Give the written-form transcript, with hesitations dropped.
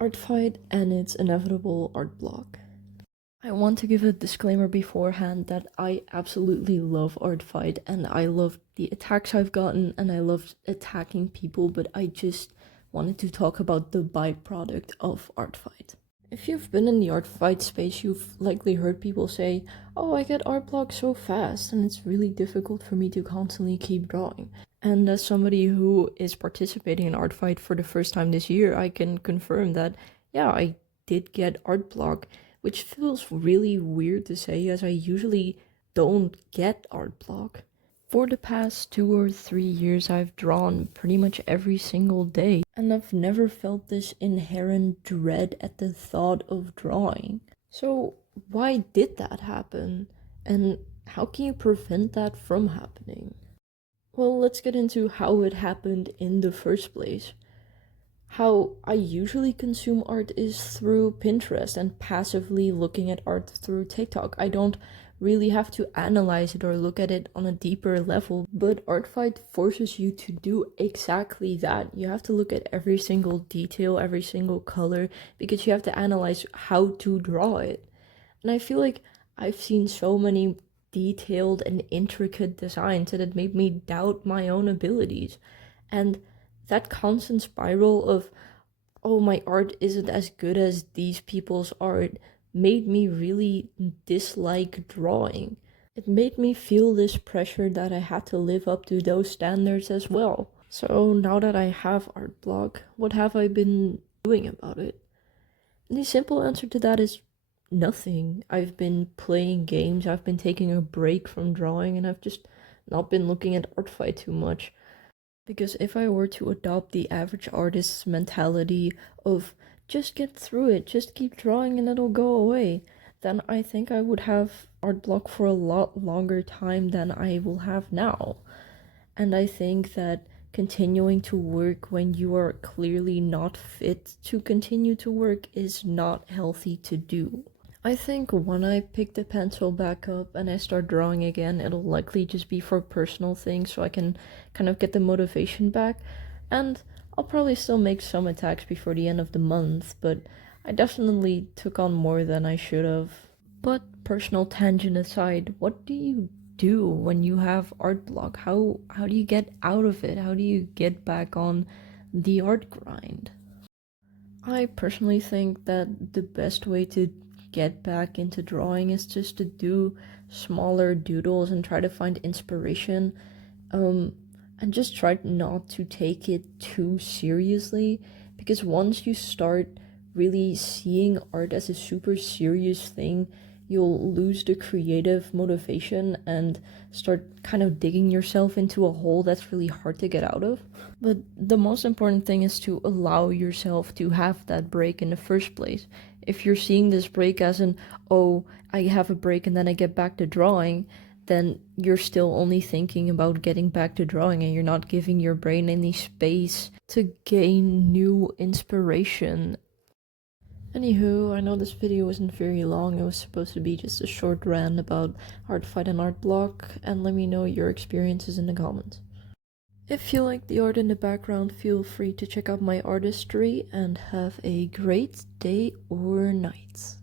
Artfight and its inevitable art block. I want to give a disclaimer beforehand that I absolutely love Artfight and I love the attacks I've gotten and I love attacking people, but I just wanted to talk about the byproduct of Artfight. If you've been in the Artfight space, you've likely heard people say, "Oh, I get art block so fast and it's really difficult for me to constantly keep drawing." And as somebody who is participating in Artfight for the first time this year, I can confirm that, yeah, I did get art block, which feels really weird to say as I usually don't get art block. For the past 2 or 3 years, I've drawn pretty much every single day, and I've never felt this inherent dread at the thought of drawing. So why did that happen? And how can you prevent that from happening? Well, let's get into how it happened in the first place. How I usually consume art is through Pinterest and passively looking at art through TikTok. I don't really have to analyze it or look at it on a deeper level, but Artfight forces you to do exactly that. You have to look at every single detail, every single color, because you have to analyze how to draw it. And I feel like I've seen so many detailed and intricate designs that it made me doubt my own abilities. And that constant spiral of, oh, my art isn't as good as these people's art, made me really dislike drawing. It made me feel this pressure that I had to live up to those standards as well. So now that I have art block, what have I been doing about it? And the simple answer to that is nothing. I've been playing games, I've been taking a break from drawing, and I've just not been looking at Artfight too much. Because if I were to adopt the average artist's mentality of just get through it, just keep drawing and it'll go away, then I think I would have art block for a lot longer time than I will have now. And I think that continuing to work when you are clearly not fit to continue to work is not healthy to do. I think when I pick the pencil back up and I start drawing again, it'll likely just be for personal things so I can kind of get the motivation back. And I'll probably still make some attacks before the end of the month, but I definitely took on more than I should have. But personal tangent aside, what do you do when you have art block? How do you get out of it? How do you get back on the art grind? I personally think that the best way to get back into drawing is just to do smaller doodles and try to find inspiration, and just try not to take it too seriously, because once you start really seeing art as a super serious thing, you'll lose the creative motivation and start kind of digging yourself into a hole that's really hard to get out of. But the most important thing is to allow yourself to have that break in the first place. If you're seeing this break as an, oh, I have a break and then I get back to drawing, then you're still only thinking about getting back to drawing and you're not giving your brain any space to gain new inspiration. Anywho, I know this video wasn't very long. It was supposed to be just a short rant about Artfight and art block, and let me know your experiences in the comments. If you like the art in the background, feel free to check out my artistry and have a great day or night.